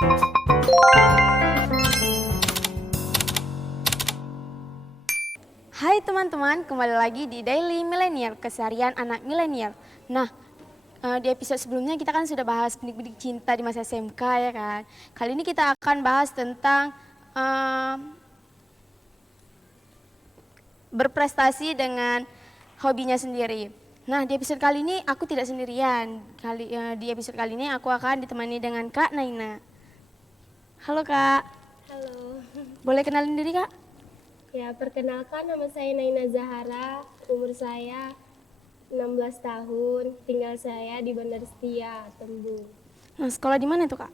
Hai teman-teman, kembali lagi di Daily Millennial, keseharian anak milenial. Nah, di episode sebelumnya kita kan sudah bahas bidik-bidik cinta di masa SMK ya kan. Kali ini kita akan bahas tentang berprestasi dengan hobinya sendiri. Nah, di episode kali ini aku tidak sendirian. Di episode kali ini aku akan ditemani dengan Kak Naina. Halo Kak. Halo. Boleh kenalin diri Kak? Ya, perkenalkan nama saya Naina Zahara, umur saya 16 tahun, tinggal saya di Bandar Setia, Tembung. Nah, sekolah di mana tuh Kak?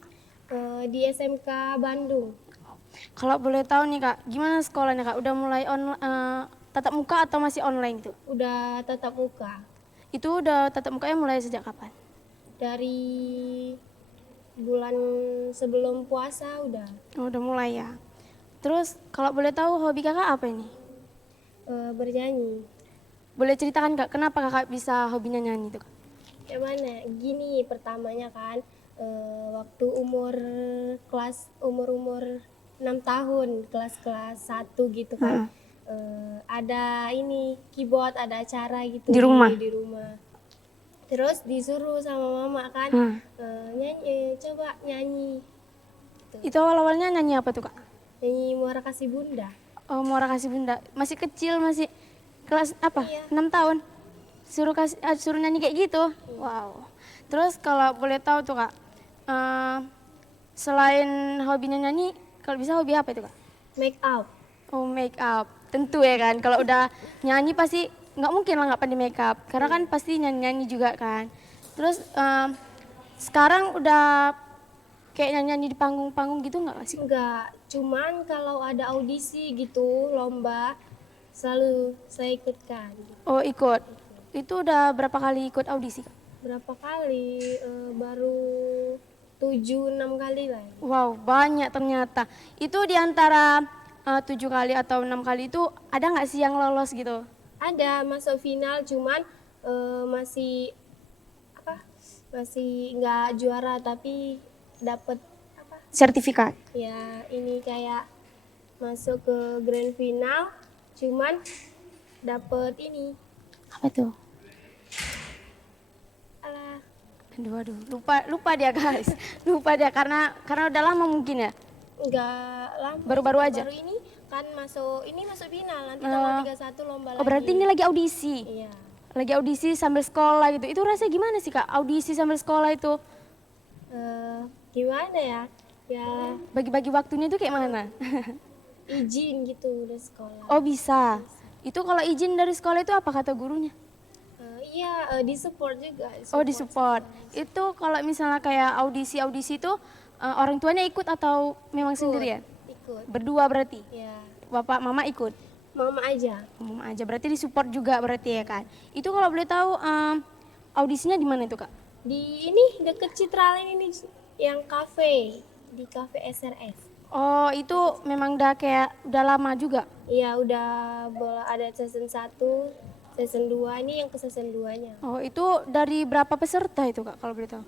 Di SMK Bandung. Kalau boleh tahu nih Kak, gimana sekolahnya Kak? Udah mulai tatap muka atau masih online tuh? Udah tatap muka. Itu udah tatap mukanya mulai sejak kapan? Dari bulan sebelum puasa udah. Oh, udah mulai ya. Terus kalau boleh tahu hobi Kakak apa ini? Bernyanyi. Boleh ceritakan Kak, kenapa Kakak bisa hobinya nyanyi tuh Kak? Yang mana? Gini pertamanya kan, waktu umur 6 tahun, kelas 1 gitu kan. Ada ini keyboard, ada acara gitu Di rumah? di rumah. Terus disuruh sama mama kan, nyanyi, coba nyanyi. Itu awal-awalnya nyanyi apa tuh Kak? Nyanyi Muara Kasih Bunda. Oh, Muara Kasih Bunda. Masih kecil, masih kelas apa? Iya. 6 tahun. Suruh nyanyi kayak gitu. Wow. Terus kalau boleh tahu tuh Kak, selain hobinya nyanyi, kalau bisa hobi apa itu Kak? Make up. Oh, make up. Tentu ya kan, kalau udah nyanyi pasti nggak mungkin lah nggak pandai make up. Karena kan pasti nyanyi-nyanyi juga kan. Terus sekarang udah kayak nyanyi-nyanyi di panggung-panggung gitu nggak sih? Enggak, cuman kalau ada audisi gitu, lomba, selalu saya ikutkan. Oh, ikut. Itu udah berapa kali ikut audisi Kak? Berapa kali? Baru 7-6 kali lah. Wow, banyak ternyata. Itu di antara 7 kali atau 6 kali itu ada nggak sih yang lolos gitu? Ada masuk final, cuman masih masih nggak juara, tapi dapat Sertifikat. ya ini kayak masuk ke grand final, cuman dapat ini. Apa tuh? Alah, Aduh, lupa dia guys. Lupa dia karena udah lama mungkin ya. nggak lama. Baru-baru aja. Baru ini kan masuk final, nanti tanggal 31 lomba lagi. Oh, berarti ini lagi audisi. Iya. Lagi audisi sambil sekolah gitu. Itu rasanya gimana sih Kak? Audisi sambil sekolah itu? Gimana ya? Ya Bagi-bagi waktunya itu kayak mana? izin gitu udah sekolah. Oh, bisa. Itu kalau izin dari sekolah itu apa kata gurunya? Iya, disupport juga. Oh, disupport. Itu kalau misalnya kayak audisi itu orang tuanya ikut atau memang sendirian? Ikut. Berdua berarti? Ya, Bapak, mama ikut? mama aja. Mama aja, berarti disupport juga berarti ya kan? Itu kalau boleh tahu audisinya di mana itu Kak? Di ini deket Citralin ini, yang kafe, di kafe SRS. Oh, itu memang udah lama juga? Iya, udah ada season 1, season 2, ini yang ke season 2-nya. Oh, itu dari berapa peserta itu Kak kalau boleh tahu?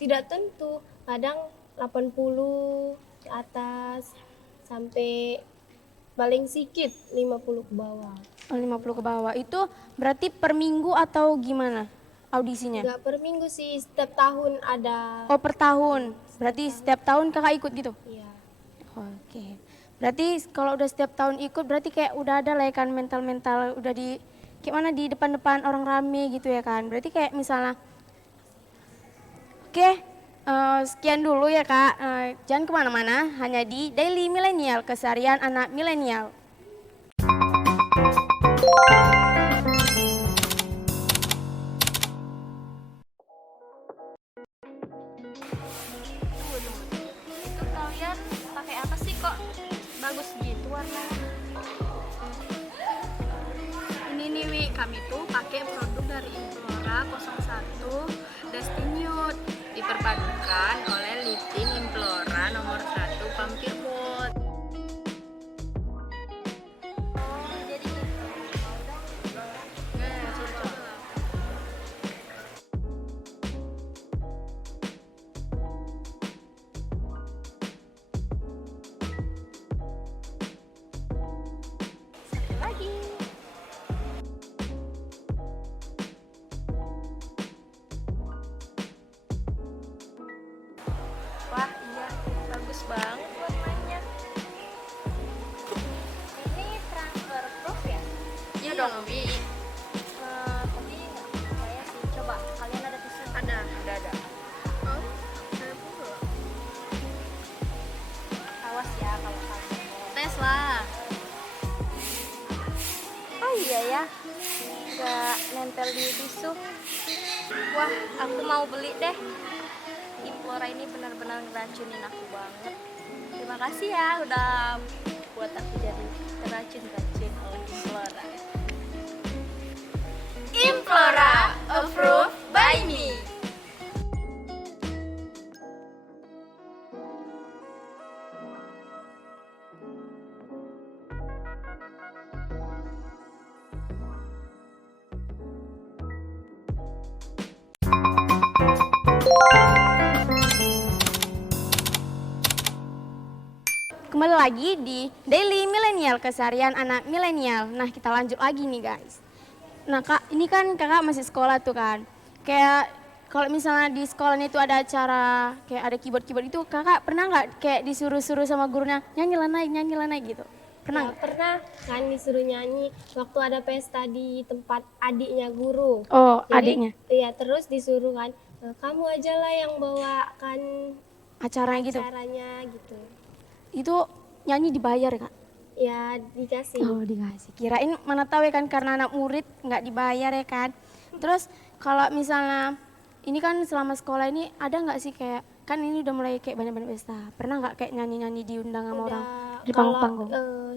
Tidak tentu, kadang 80 ke atas, sampai paling sedikit 50 ke bawah. Oh, 50 ke bawah. Itu berarti per minggu atau gimana audisinya? Enggak per minggu sih, setiap tahun ada. Oh, per tahun. Berarti setiap tahun Kakak ikut gitu? Iya. Oke. Berarti kalau udah setiap tahun ikut berarti kayak udah ada lah ya kan mental-mental udah di kayak mana di depan-depan orang rame gitu ya kan. Berarti kayak misalnya Oke, sekian dulu ya Kak. Jangan kemana-mana, hanya di Daily Millennial, keseharian anak milenial. Itu kalian pakai apa sih kok bagus gitu warnanya? Ini nih Wi, kami tuh pakai produk dari Implora 01 Dusty Nude, diperpadukan oleh lip tint Implora nomor 1 Vampire Bold. Oh, jadi nah, coba. nempel di tisu. Wah, aku mau beli deh. Implora ini benar-benar ngeracunin aku banget. Terima kasih ya udah buat aku jadi terracun-racun oleh Implora. Implora, approved by me. Kembali lagi di Daily Millennial, keseharian anak milenial. Nah, kita lanjut lagi nih guys. Nah kak, ini kan kakak masih sekolah tuh kan. Kayak kalau misalnya di sekolahnya itu ada acara, kayak ada keyboard-keyboard itu, kakak pernah nggak kayak disuruh-suruh sama gurunya, nyanyi lanai gitu? Pernah Ya, nggak? pernah kan disuruh nyanyi waktu ada pesta di tempat adiknya guru. Oh, Jadi, adiknya. Iya, terus disuruh kan, kamu aja lah yang bawakan Acaranya gitu. acaranya gitu. Itu nyanyi dibayar ya kak? Ya dikasih. Oh dikasih. Kirain mana tahu ya kan karena anak murid nggak dibayar ya kan. Terus kalau misalnya ini kan selama sekolah ini ada nggak sih kayak kan ini udah mulai kayak banyak-banyak pesta. Pernah nggak kayak nyanyi-nyanyi diundang sama orang di Kalau panggung-panggung?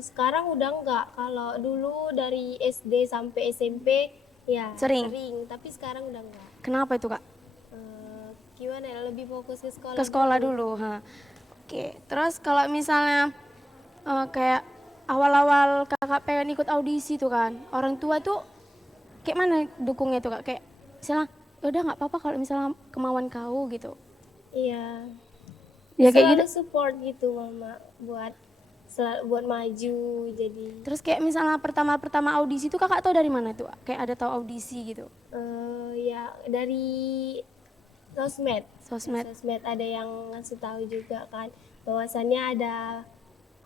sekarang udah enggak. Kalau dulu dari SD sampai SMP ya Sering? tapi sekarang udah enggak. Kenapa itu kak? Gimana ya, lebih fokus ke sekolah. Ke sekolah dulu. Ha. Oke. Terus kalau misalnya kayak awal-awal kakak pengen ikut audisi tuh kan, orang tua tuh kayak mana dukungnya tuh kak? Kayak misalnya, udah nggak apa-apa kalau misalnya kemauan kau gitu. Iya. Ya kayak Selalu gitu. support gitu mama buat maju jadi. Terus kayak misalnya pertama audisi tuh kakak tahu dari mana tuh? Kayak ada tahu audisi gitu. Ya dari sosmed. Sosmed. Sosmed ada yang ngasih tahu juga kan bahwasannya ada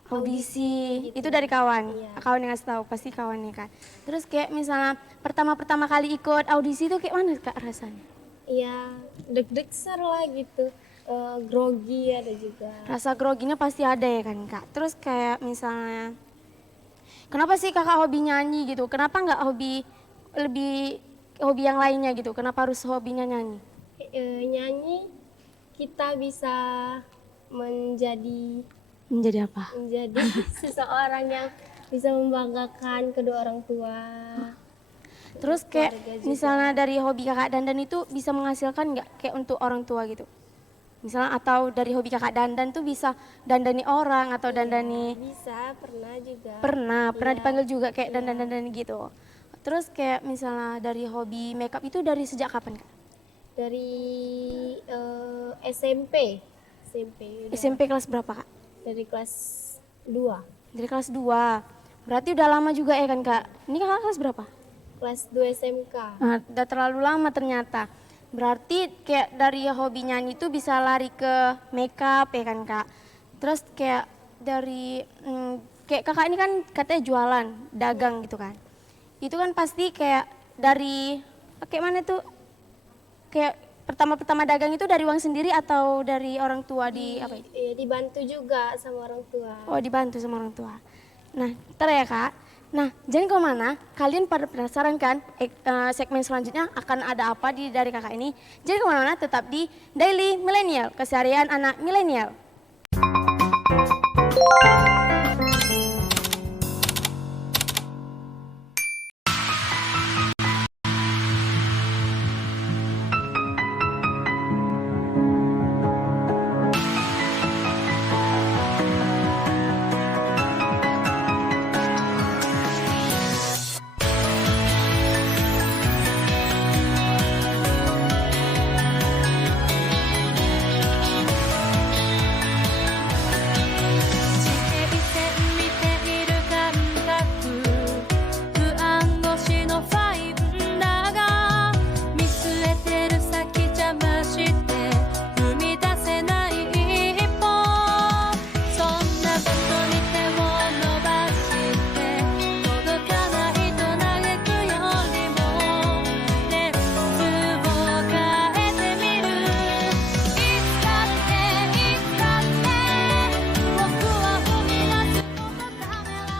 Audisi gitu. itu dari kawan. Iya. Kawan yang ngasih tahu pasti kawannya kan. Terus kayak misalnya pertama kali ikut audisi tuh kayak mana kak rasanya? Ya deg-deg lah gitu. Grogi ada juga. Rasa groginya pasti ada ya kan kak. Terus kayak misalnya kenapa sih kakak hobi nyanyi gitu? Kenapa nggak hobi yang lainnya gitu? Kenapa harus hobinya nyanyi? Nyanyi kita bisa menjadi apa? seseorang yang bisa membanggakan kedua orang tua. Terus kayak keluarga juga. misalnya dari hobi kakak dandan itu bisa menghasilkan nggak kayak untuk orang tua gitu? Misalnya atau dari hobi kakak dandan tuh bisa dandani orang atau dandani Bisa, pernah juga. pernah Iya. dipanggil juga kayak dandan gitu. Terus kayak misalnya dari hobi makeup itu dari sejak kapan kak? Dari SMP. Udah. SMP kelas berapa kak? Dari kelas 2. Dari kelas 2. Berarti udah lama juga ya kan kak? Ini kakak kelas berapa? Kelas 2 SMK. Nah, udah terlalu lama ternyata. Berarti kayak dari hobi nyanyi itu bisa lari ke makeup ya kan kak. Terus kayak dari kayak kakak ini kan katanya jualan, dagang gitu kan. Itu kan pasti kayak dari kayak mana tuh? Kayak pertama dagang itu dari uang sendiri atau dari orang tua di apa itu? Iya, dibantu juga sama orang tua. Oh dibantu sama orang tua. Nah ntar ya kak. Nah jangan kemana, kalian pada penasaran kan segmen selanjutnya akan ada apa dari kakak ini. Jangan kemana-mana, tetap di Daily Millennial, keseharian anak milenial.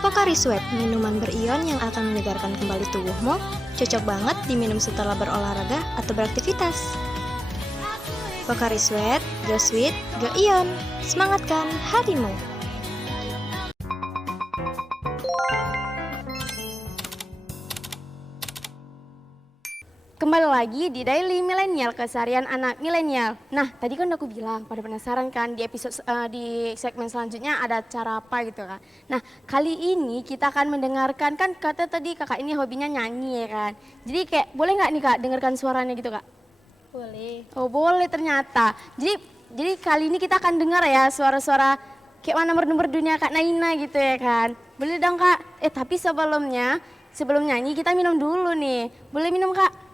Pocari Sweat, minuman berion yang akan menyegarkan kembali tubuhmu cocok banget diminum setelah berolahraga atau beraktivitas. Pocari Sweat, Go Sweet, Go Ion. Semangatkan harimu. Kembali lagi di Daily Millennial, keseharian anak milenial. Nah, tadi kan udah aku bilang, pada penasaran kan di episode di segmen selanjutnya ada cara apa gitu kan. Nah, kali ini kita akan mendengarkan, kan kata tadi kakak ini hobinya nyanyi ya kan. Jadi kayak boleh nggak nih kak dengarkan suaranya gitu kak? Boleh. Oh boleh ternyata. Jadi kali ini kita akan dengar ya suara-suara kayak mana merdu-merdunya Kak Naina gitu ya kan. Boleh dong Kak. Tapi sebelum nyanyi kita minum dulu nih. Boleh minum Kak?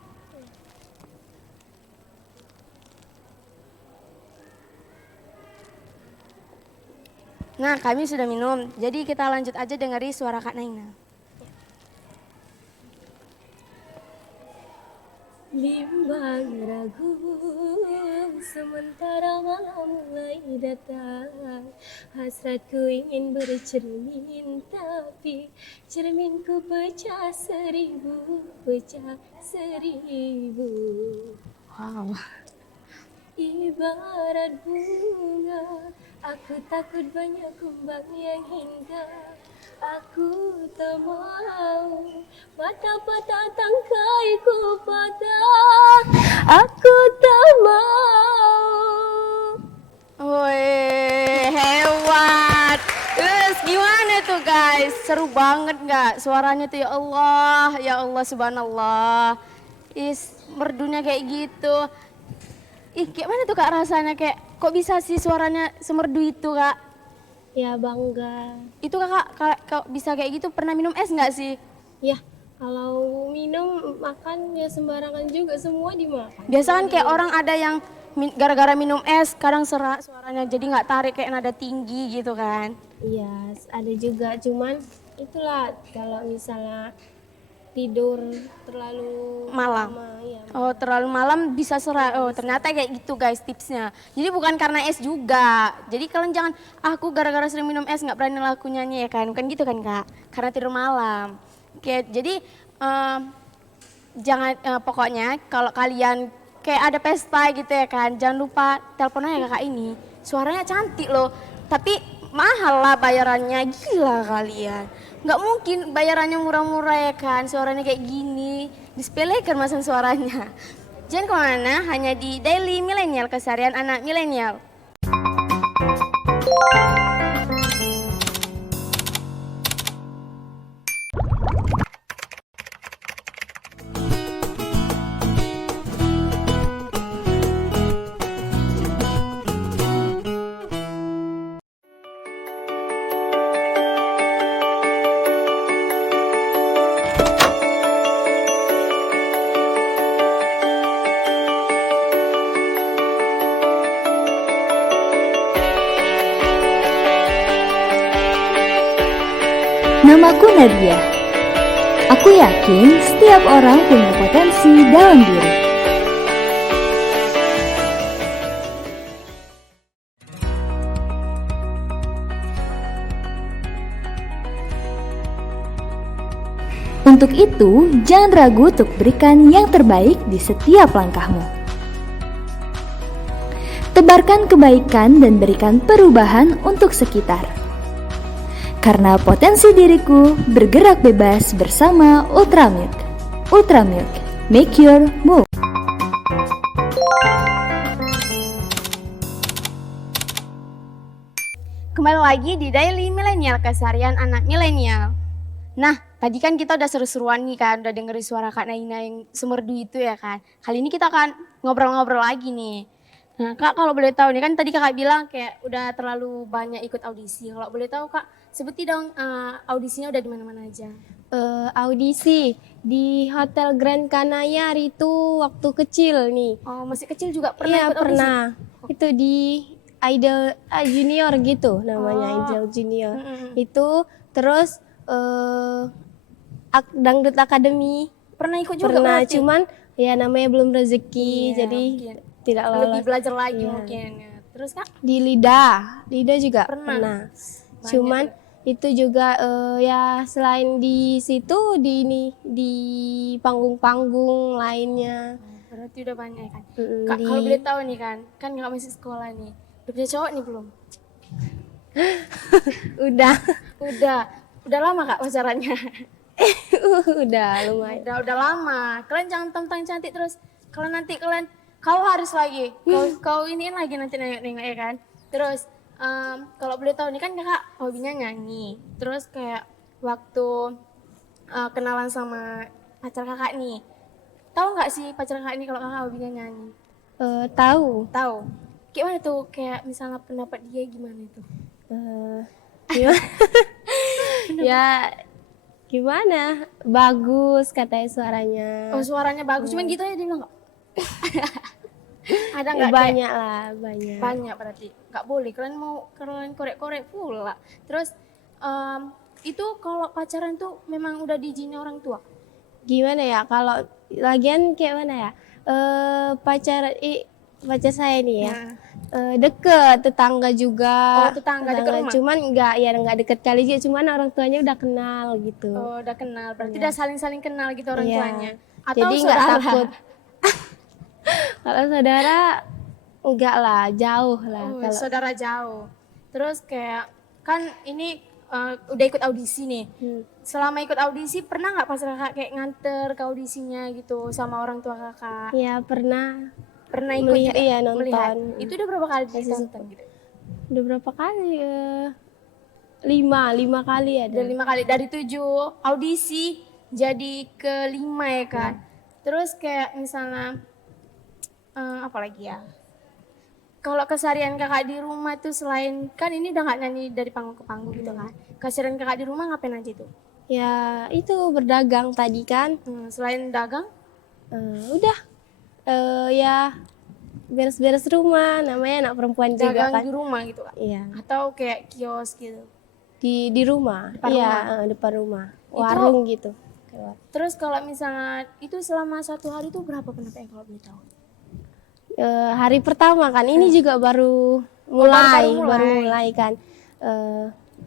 Nah kami sudah minum. Jadi kita lanjut aja dengari suara Kak Naina. Bimbang ragu sementara malam mulai datang, hasratku ingin bercermin tapi cerminku pecah seribu. Wow. Ibarat bunga, aku takut banyak kumbang yang hingga aku tak mau patah-patah tangkaiku patah. Aku tak mau. Wih, hebat. Terus gimana tuh guys? Seru banget nggak? Suaranya tuh ya Allah subhanallah. Merdunya kayak gitu. Kayak mana tuh kak rasanya kayak kok bisa sih suaranya semerdu itu kak? Ya bangga. Itu kakak bisa kayak gitu pernah minum es nggak sih? Ya kalau minum makan ya sembarangan juga, semua dimakan. Biasa kan kayak orang ada yang gara-gara minum es kadang serak suaranya jadi nggak tarik kayak nada tinggi gitu kan? Iya ada juga, cuman itulah kalau misalnya tidur terlalu Malam. lama, ya. Oh terlalu malam bisa serak. Oh ternyata kayak gitu guys tipsnya. Jadi bukan karena es juga. Jadi kalian jangan aku gara-gara sering minum es nggak berani laku nyanyi ya kan? Bukan gitu kan kak? Karena tidur malam. Oke jadi jangan pokoknya kalau kalian kayak ada pesta gitu ya kan, jangan lupa telepon aja kakak ini. Suaranya cantik loh. Tapi mahal lah bayarannya, gila kalian. Nggak mungkin bayarannya murah-murah ya kan, suaranya kayak gini. Disepelekan masa suaranya. Jangan kemana, hanya di Daily Millennial, keseharian anak milenial. Namaku Nadia. Aku yakin setiap orang punya potensi dalam diri. Untuk itu, jangan ragu untuk berikan yang terbaik di setiap langkahmu. Tebarkan kebaikan dan berikan perubahan untuk sekitar. Karena potensi diriku bergerak bebas bersama Ultramilk. Ultramilk, make your move. Kembali lagi di Daily Millennial, keseharian anak milenial. Nah, tadi kan kita udah seru-seruan nih kan, udah dengerin suara Kak Naina yang semerdu itu ya kan. Kali ini kita akan ngobrol-ngobrol lagi nih. Nah Kak, kalau boleh tahu nih kan tadi kakak bilang kayak udah terlalu banyak ikut audisi. Kalau boleh tahu Kak, sebutin dong audisinya udah di mana-mana aja. Audisi di Hotel Grand Canaya itu waktu kecil nih. Oh, masih kecil juga pernah Iya ikut audisi? pernah. Itu di Idol Junior gitu namanya, Idol Junior. Itu terus Dangdut Academy. Pernah ikut juga Pernah, berarti? cuman ya namanya belum rezeki, Iya, jadi mungkin. tidak lolos. Lebih belajar lagi Iya. mungkin. Terus Kak? Di Lida juga Pernah. pernah. Banyak Cuman Itu juga ya selain di situ di panggung-panggung lainnya. Berarti udah banyak kan. Mm, Kak, di kalau boleh tahu nih kan nggak masih sekolah nih. Udah punya cowok nih belum? udah Udah lama Kak pacarannya. udah lumayan. Udah lama. Kalian jangan tentang cantik terus. Kalau nanti kau harus lagi. Kau iniin lagi nanti nengok ya kan. Terus kalau boleh tahu nih kan kakak hobinya nyanyi. Terus kayak waktu kenalan sama pacar kakak nih. Tahu nggak sih pacar kakak ini kalau kakak hobinya nyanyi? Tahu. Tahu. Gimana tuh kayak misalnya pendapat dia gimana itu? Gimana? Ya gimana? Bagus katanya suaranya. Oh suaranya bagus, cuman gitu aja dia bilang nggak? Ada nggak kayak Banyak lah, banyak. banyak berarti nggak boleh kalian korek-korek pula. Terus itu kalau pacaran tuh memang udah diizinin orang tua. Gimana ya kalau lagian kayak mana ya? Pacar saya nih ya. Deket tetangga juga. Oh, tetangga deket rumah? Cuman nggak deket kali juga, cuman orang tuanya udah kenal gitu. Oh, udah kenal, berarti udah saling kenal gitu orang Iya. tuanya. Atau Jadi nggak saudara? takut. Kalau saudara enggak lah, jauh lah. Oh, Kalau saudara jauh. Terus kayak kan ini udah ikut audisi nih. Selama ikut audisi pernah nggak pas kakak kayak nganter ke audisinya gitu sama orang tua kakak? ya pernah Pernah ikut Melihat, juga? iya, nonton. Melihat. Itu udah berapa kali ditonton gitu? udah berapa kali? 5 kali ada. Udah 5 kali dari 7 audisi jadi ke-5 ya kan. Terus kayak misalnya apa lagi ya? Kalau keseharian kakak di rumah tuh selain kan ini udah nggak nyanyi dari panggung ke panggung gitu kan. Keseharian kakak di rumah ngapain aja tuh? Ya itu berdagang tadi kan. Selain dagang, Udah ya beres-beres rumah, namanya anak perempuan juga dagang kan. di rumah gitu kan? Iya, Atau kayak kios gitu? di rumah. Depan Iya, rumah. depan rumah. Warung gitu. Terus kalau misalnya itu selama 1 hari itu berapa pendapatnya kalau boleh tahu? Hari pertama kan ini juga baru mulai, baru mulai. kan.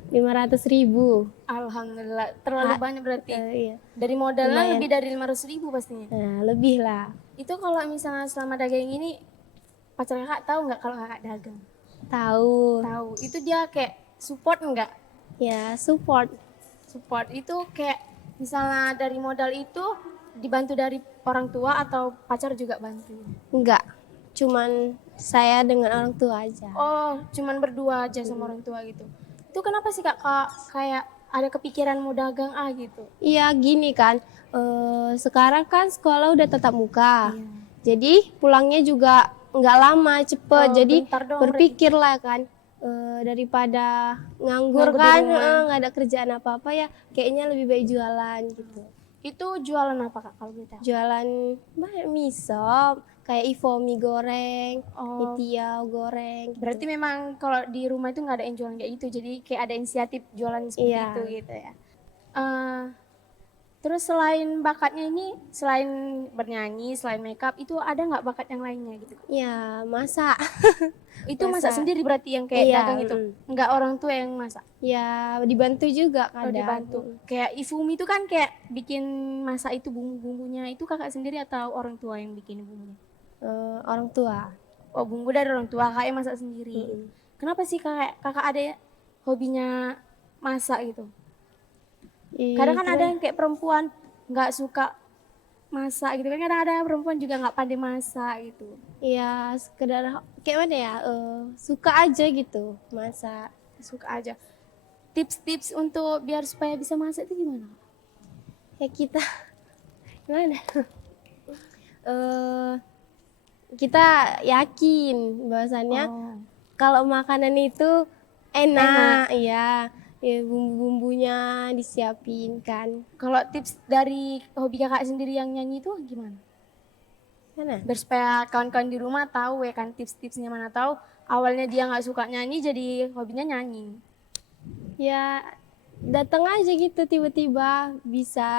500.000. Alhamdulillah, terlalu banyak berarti. Iya. Dari modalnya Lumayan. lebih dari 500.000 pastinya. Nah, lebih lah. Itu kalau misalnya selama dagang ini pacar kakak tahu nggak kalau kakak dagang? Tahu. Tahu. Itu dia kayak support nggak? Ya, support. Support itu kayak misalnya dari modal itu dibantu dari orang tua atau pacar juga bantu? Enggak. Cuman saya dengan orang tua aja. Oh, cuman berdua aja sama orang tua gitu. Itu kenapa sih kak kayak ada kepikiran mau dagang gitu? Iya, gini kan. Sekarang kan sekolah udah tatap muka. Jadi pulangnya juga nggak lama, cepet. Oh, Jadi bentar doang berpikirlah kan. Daripada nganggur Nganggur di kan, rumah. nggak ada kerjaan apa-apa ya. Kayaknya lebih baik jualan gitu. Itu jualan apa kak kalau boleh tahu? Jualan mie sop, kayak Ivo mie goreng, Oh. Itiau goreng. Gitu. Berarti memang kalau di rumah itu nggak ada yang jualan kayak gitu, jadi kayak ada inisiatif jualan seperti Iya. itu gitu ya. Terus selain bakatnya ini, selain bernyanyi, selain makeup, itu ada nggak bakat yang lainnya gitu? Ya, masak. Itu masak sendiri berarti yang kayak Iya, dagang itu? Nggak orang tua yang masak? Ya, dibantu juga Kalau kadang. dibantu. Kayak Ifumi itu kan kayak bikin masak itu bumbu-bumbunya, itu kakak sendiri atau orang tua yang bikin bumbunya? Orang tua. Oh bumbu dari orang tua, kakak yang masak sendiri. Kenapa sih kakak ada hobinya masak gitu? Kadang kan ada yang kayak perempuan nggak suka masak gitu kan, kadang ada perempuan juga nggak pandai masak gitu. Ya sekedar kayak mana ya, suka aja gitu masak. Suka aja. Tips-tips untuk biar supaya bisa masak itu gimana? Ya kita gimana? Kita yakin bahwasannya kalau makanan itu enak. Iya. Ya, bumbu-bumbunya disiapin kan. Kalau tips dari hobi kakak sendiri yang nyanyi itu gimana? Mana? Biar supaya kawan-kawan di rumah tahu ya kan tips-tipsnya, mana tahu awalnya dia nggak suka nyanyi jadi hobinya nyanyi. Ya datang aja gitu tiba-tiba, bisa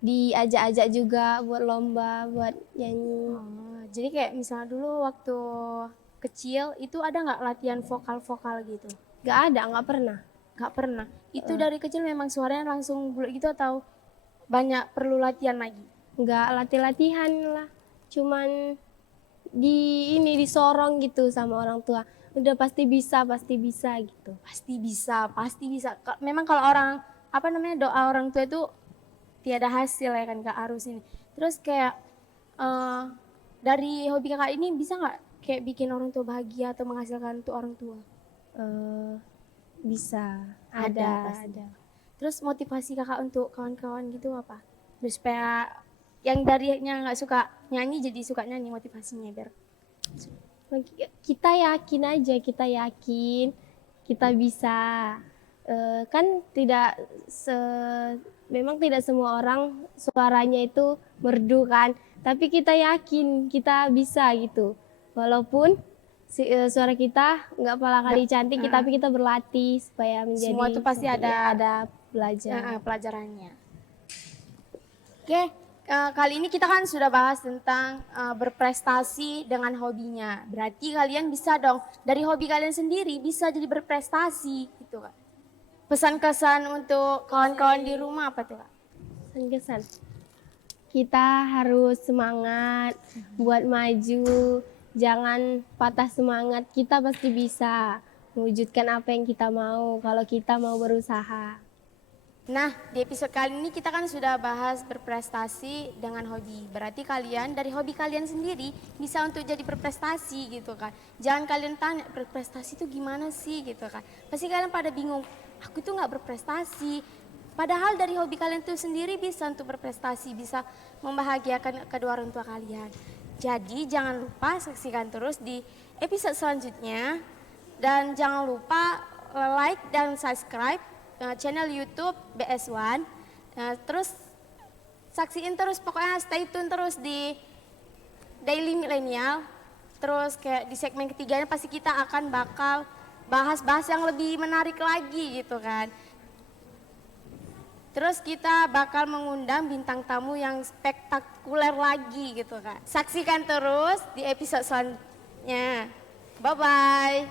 diajak-ajak juga buat lomba, buat nyanyi. Jadi kayak misalnya dulu waktu kecil itu ada nggak latihan vokal-vokal gitu? Gak ada, nggak pernah. Nggak pernah. Itu dari kecil memang suaranya langsung bulat gitu atau banyak perlu latihan lagi? Nggak latih-latihan lah, cuman disorong gitu sama orang tua. Udah pasti bisa gitu. Pasti bisa, pasti bisa. Memang kalau orang apa namanya doa orang tua itu tiada hasil ya kan Kak Arus ini. Terus kayak dari hobi Kakak ini bisa nggak kayak bikin orang tua bahagia atau menghasilkan untuk orang tua? Eh, bisa, Pasti. ada. Terus motivasi Kakak untuk kawan-kawan gitu apa? Biar supaya yang darinya nggak suka nyanyi jadi suka nyanyi, motivasinya biar Kita yakin aja, kita bisa. Kan memang tidak semua orang suaranya itu merdu kan, tapi kita yakin kita bisa gitu. Walaupun suara kita nggak pala kali cantik, tapi kita berlatih supaya menjadi semua itu pasti ada belajar. pelajarannya. Oke, kali ini kita kan sudah bahas tentang berprestasi dengan hobinya. Berarti kalian bisa dong dari hobi kalian sendiri bisa jadi berprestasi gitu kan. Pesan kesan untuk kawan-kawan di rumah apa tuh Kak? Kesan. Kita harus semangat buat maju, jangan patah semangat. Kita pasti bisa mewujudkan apa yang kita mau kalau kita mau berusaha. Nah, di episode kali ini kita kan sudah bahas berprestasi dengan hobi. Berarti kalian dari hobi kalian sendiri bisa untuk jadi berprestasi gitu kan. Jangan kalian tanya berprestasi itu gimana sih gitu kan. Pasti kalian pada bingung, aku tuh nggak berprestasi. Padahal dari hobi kalian tuh sendiri bisa untuk berprestasi, bisa membahagiakan kedua orang tua kalian. Jadi jangan lupa saksikan terus di episode selanjutnya. Dan jangan lupa like dan subscribe channel YouTube BS1. Terus saksiin terus, pokoknya stay tune terus di Daily Millennial. Terus kayak di segmen ketiganya pasti kita akan bakal bahas-bahas yang lebih menarik lagi gitu kan. Terus kita bakal mengundang bintang tamu yang spektakuler lagi gitu kan. Saksikan terus di episode selanjutnya. Bye-bye.